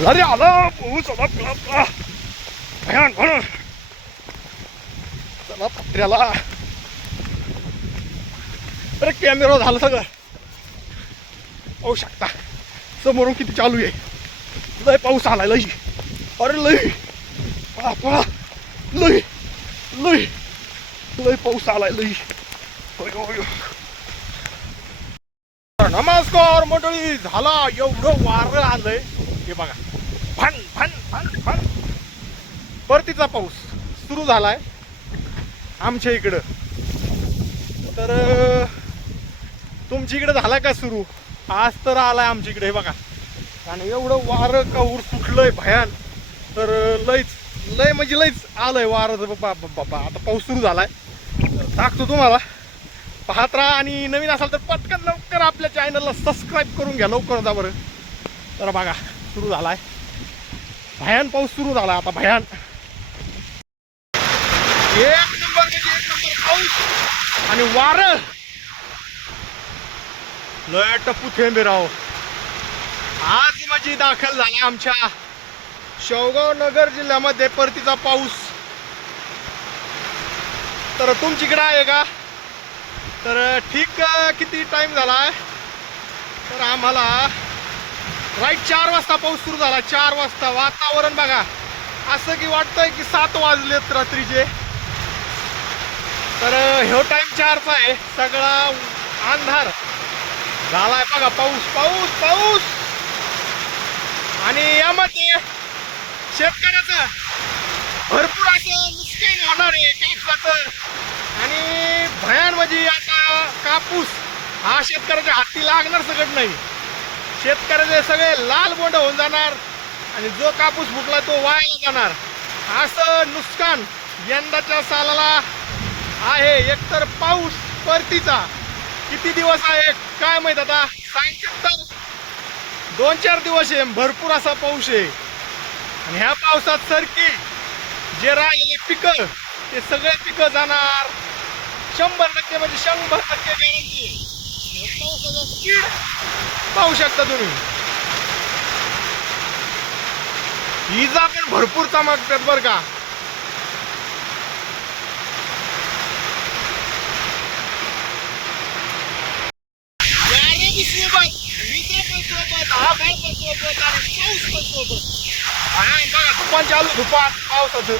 आला रे आला पाऊस आला आला, आला. भयान भयान चला पत्र्याला अरे कॅमेरा झालं सगळं पाहू शकता समोरून किती चालू आहे लय पाऊस आलाय लय अरे लय पळा पळा लई लय लय पाऊस आलाय लय होय, होय. नमस्कार मंडळी झाला एवढं वारं आलंय हे बघा. फन फन फन फन परतीचा पाऊस सुरू झालाय आमच्या इकडं. तर तुमच्या इकडं झाला का सुरू? आज तर आलाय आमच्या इकडे हे बघा. आणि एवढं वारं काऊर सुटलंय भयान. तर लयच लय म्हणजे लयच आलंय वारं. तर बाबा बाबा आता पाऊस सुरू झालाय. टाकतो तुम्हाला. पाहत राहा आणि नवीन असाल तर पटकन लवकर आपल्या चॅनलला सबस्क्राईब करून घ्या. लवकर जा बरं. तर बघा. सुरू झालाय. भयान पाऊस सुरू झाला आता भयान. एक नंबर म्हणजे एक नंबर पाऊस आणि वार. लय टप्पू थेंबेराव आज माझी दाखल झाला आमच्या शेवगाव नगर जिल्ह्यामध्ये परतीचा पाऊस. तर तुमच्याकडे आहे का? तर ठीक किती टाइम झाला तर आम्हाला राईट चार वाजता पाऊस सुरू झाला. चार वाजता वातावरण बघा. असं की वाटतंय की सात वाजलेत रात्रीचे. तर ह्यो टाइम चारचा आहे. सगळा अंधार झालाय बघा. पाऊस पाऊस पाऊस. आणि यामध्ये शेतकऱ्याचं भरपूर असं नुकसान होणार आहे. कापसाचं आणि भयान म्हणजे आता कापूस हा शेतकऱ्याच्या हाती लागणार सगळं नाही. शेतकऱ्याचे सगळे लाल बोंड होऊन जाणार आणि जो कापूस फुटला तो वायाला जाणार. असं नुकसान यंदाच्या सालाला आहे. एकतर पाऊस परतीचा. किती दिवस आहे? काय माहीत आता? सांगितलं तर? दोन चार दिवस आहे. भरपूर असा पाऊस आहे. आणि ह्या पावसात सरकी जे राहिलेले पिकं ते सगळे पिकं जाणार. शंभर टक्के म्हणजे शंभर टक्के गॅरंटी पाहू शकता तुम्ही. इजा पण भरपूर चमकतात बर का. सोबत विजा पण सोबत आभाळ पण सोबत आणि पाऊस पण सोबत. हा बघा तुफान चालू पावसाचं.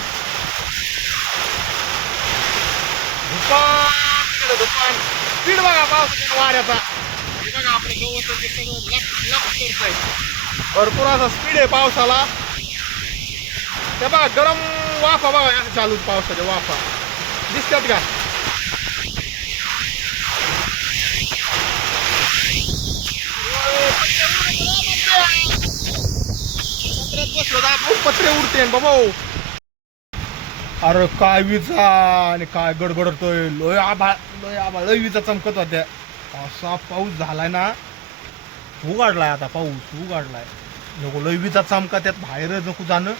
दुपान दुपान स्पीड बघा पावसाच्या वाऱ्याचा. बघा आपलं गवत सगळं करतंय. भरपूर असा स्पीड आहे पावसाला. ते बघा गरम वाफा बघा असं चालू पावसाच्या वाफा. दिसतात का? पत्रे उडते बाबा. अरे काय विजा आणि काय गडगडतोय. लय आभा लय आभा लय विजा चमकत होत्या. असा पाऊस झालाय ना उघडलाय आता पाऊस उघडलाय. नको लय चमका त्यात बाहेर नको जाणं.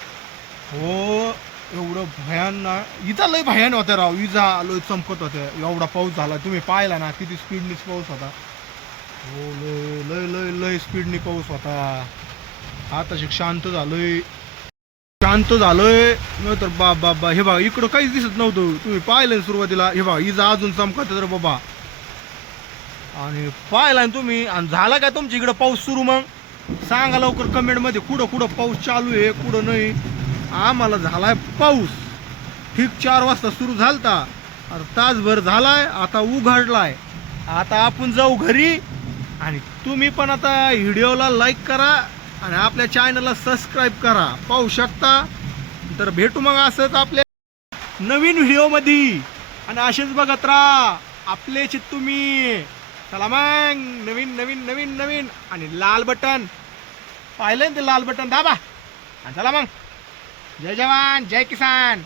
हो एवढं भयान ना इथं लय भयान होत्या राव इजा लय चमकत होत्या एवढा पाऊस झाला तुम्ही पाहिला ना किती स्पीडनीच पाऊस होता. हो लय लय लय लय स्पीडनी पाऊस होता. आता शांत झालोय. शांत झालोय. नाही तर बा बा बा हे बघा इकडं काहीच दिसत नव्हतं. तुम्ही पाहिलं ना सुरुवातीला हे बघा इजा अजून चमकत तर बाबा. आणि पाहिला ना तुम्ही आणि झाला काय तुमच्या इकडं पाऊस सुरू मग? सांगा लवकर कमेंटमध्ये कुठं कुठं पाऊस चालू आहे कुठं नाही. आम्हाला झालाय पाऊस. ठीक चार वाजता सुरू झालता. आता तासभर झालाय आता उघडलाय. आता आपण जाऊ घरी. आणि तुम्ही पण आता व्हिडिओला लाईक करा आणि आपल्या चॅनलला सबस्क्राईब करा. पाहू शकता. तर भेटू मग असंच आपल्या नवीन व्हिडिओमध्ये. आणि असेच बघत राहा. आपलेच तुम्ही. चला मग नवीन नवीन नवीन नवीन आणि लाल बटन. पाहिलं ते लाल बटन? दाबा. आणि चला मग जय जवान जय किसान.